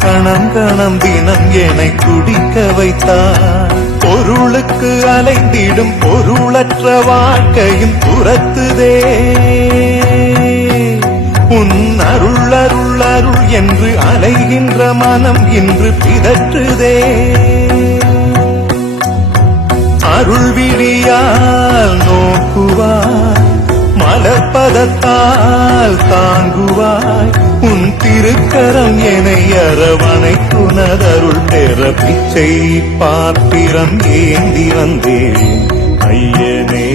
கணம் கணம் தினம் என்னை குடிக்க வைத்தார். பொருளுக்கு அலைந்திடும் பொருளற்ற வாழ்க்கையும் துரத்துதே. உன் அருள் அருள் அருள் என்று அலைகின்ற மனம் இன்று பிதற்றுதே. அருள் விழியால் நோக்குவாய் மலப்பதத்தால் தாங்குவாய் திருக்கரம் என்னை அரவணைத்துணதருள் பெற பிச்சை பாத்திரம் ஏந்தி வந்தேன். ஐயனே